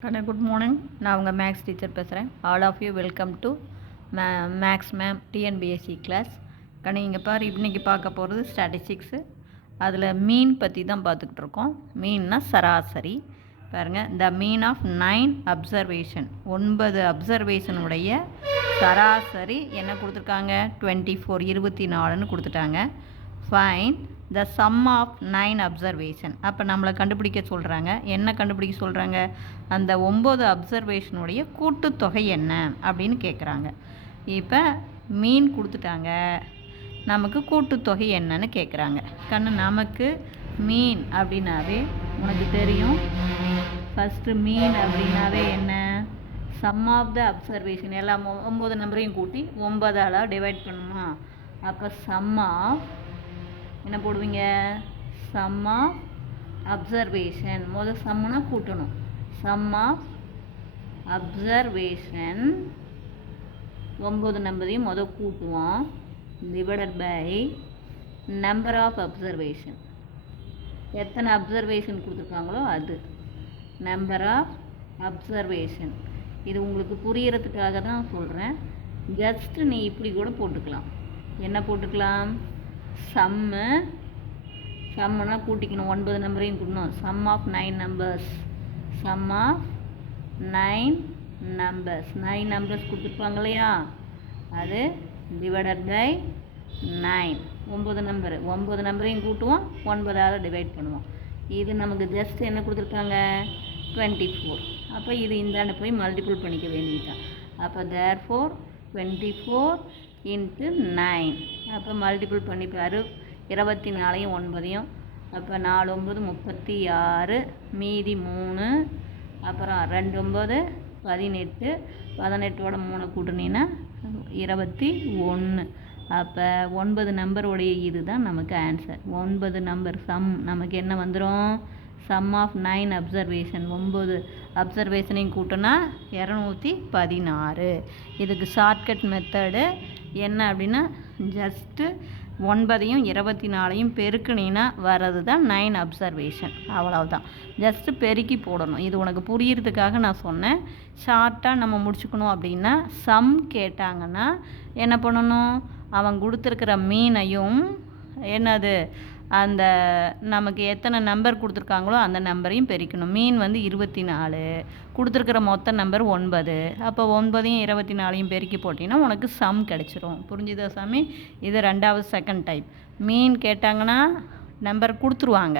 Good morning. நான் உங்கள் maths teacher பேசுகிறேன். All of you welcome to maths ma'am TNPSC class. கண்ணு இங்கே பாரு, இன்றைக்கி பார்க்க போகிறது ஸ்டாட்டிஸ்டிக்ஸு. அதில் மீன் பற்றி தான் பார்த்துக்கிட்டு இருக்கோம். மீன்னா சராசரி. பாருங்கள், த மீன் ஆஃப் 9 அப்சர்வேஷன், 9 அப்சர்வேஷனுடைய சராசரி என்ன கொடுத்துருக்காங்க? 24, 24ன்னு கொடுத்துட்டாங்க. Find the sum of 9 observation. அப்போ நம்மளை கண்டுபிடிக்க சொல்கிறாங்க. என்ன கண்டுபிடிக்க சொல்கிறாங்க? அந்த 9 அப்சர்வேஷனுடைய கூட்டுத்தொகை என்ன அப்படின்னு கேட்குறாங்க. இப்போ மீன் கொடுத்துட்டாங்க, நமக்கு கூட்டுத்தொகை என்னன்னு கேட்குறாங்க. கண்ணு, நமக்கு மீன் அப்படின்னாவே உனக்கு தெரியும். ஃபஸ்ட்டு மீன் அப்படின்னாவே என்ன? Sum of the observation. எல்லாம் 9 நம்பரையும் கூட்டி 9ஆல் டிவைட் பண்ணணுமா? அப்போ சம் ஆஃப் என்ன போடுவீங்க? Sum of observation. முதல் சம்முனா கூட்டணும். சம் ஆஃப் அப்சர்வேஷன் 9 நம்பரையும் முதல் கூட்டுவோம். Divided by number of observation. எத்தனை அப்சர்வேஷன் கொடுத்துருக்காங்களோ அது. Number of observation. இது உங்களுக்கு புரியறதுக்காக தான் சொல்கிறேன். ஜஸ்ட்டு நீ இப்படி கூட போட்டுக்கலாம். என்ன போட்டுக்கலாம்? சம்முனா கூட்டிக்கணும். 9 நம்பரையும் கூட்டணும். Sum of 9 numbers. Sum of 9 numbers. 9 numbers கொடுத்துருப்பாங்க இல்லையா, அது டிவைடட் பை 9. 9 நம்பரையும் கூட்டுவோம், 9ஆல் டிவைட் பண்ணுவோம். இது நமக்கு ஜஸ்ட் என்ன கொடுத்துருக்காங்க? 24. அப்போ இது இந்தாண்ட போய் மல்டிபிள் பண்ணிக்க வேண்டியதுதான். அப்போ தேர்ஃபோர் 24 × 9. அப்போ மல்டிபிள் பண்ணிப்பாரு. 24ஐயும் 9ஐயும். அப்போ 4 9 36, மீதி 3, அப்புறம் 2 9 18, 18ஓட 3 கூட்டினீங்கன்னா 21. அப்போ 9 நம்பருடைய இது தான் நமக்கு ஆன்சர். 9 நம்பர் சம் நமக்கு என்ன வந்துடும்? Some of 9 observation. 9 அப்சர்வேஷனையும் கூட்டினா 216. இதுக்கு ஷார்ட்கட் மெத்தடு என்ன அப்படின்னா, ஜஸ்ட்டு 9ஐயும் 24ஐயும் பெருக்குனீங்கன்னா வர்றது தான் 9 அப்சர்வேஷன். அவ்வளவுதான். ஜஸ்ட்டு பெருக்கி போடணும். இது உனக்கு புரியறதுக்காக நான் சொன்னேன். ஷார்ட்டாக நம்ம முடிச்சுக்கணும் அப்படின்னா, சம் கேட்டாங்கன்னா என்ன பண்ணணும்? அவங்க கொடுத்துருக்கிற மீனையும் என்னது அந்த நமக்கு எத்தனை நம்பர் கொடுத்துருக்காங்களோ அந்த நம்பரையும் பெருக்கணும். மீன் வந்து 24, கொடுத்துருக்கிற மொத்த நம்பர் 9. அப்போ 9ஐயும் 24ஐயும் பெருக்கி போட்டிங்கன்னா உனக்கு சம் கிடச்சிரும். புரிஞ்சுதா சாமி? இது ரெண்டாவது செகண்ட் டைப். மீன் கேட்டாங்கன்னா நம்பர் கொடுத்துருவாங்க.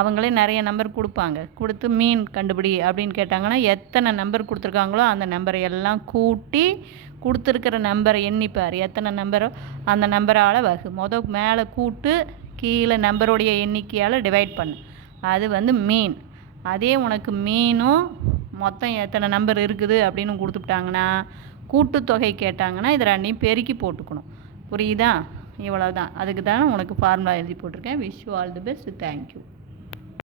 அவங்களே நிறைய நம்பர் கொடுப்பாங்க. கொடுத்து மீன் கண்டுபிடி அப்படின்னு கேட்டாங்கன்னா எத்தனை நம்பர் கொடுத்துருக்காங்களோ அந்த நம்பரை எல்லாம் கூட்டி கொடுத்துருக்கிற நம்பரை எண்ணிப்பார். எத்தனை நம்பரோ அந்த நம்பரால் வகு. மேலே கூட்டு, கீழே நம்பருடைய எண்ணிக்கையால் டிவைட் பண்ணு. அது வந்து மீன். அதே உனக்கு மீனும் மொத்தம் எத்தனை நம்பர் இருக்குது அப்படின்னு கொடுத்துட்டாங்கன்னா, கூட்டுத்தொகை கேட்டாங்கன்னா இது ரெண்டையும் பெருக்கி போட்டுக்கணும். புரியுதா? இவ்வளோதான். அதுக்கு தான் உனக்கு ஃபார்முலா எழுதி போட்டிருக்கேன். Wish you all the best. Thank you.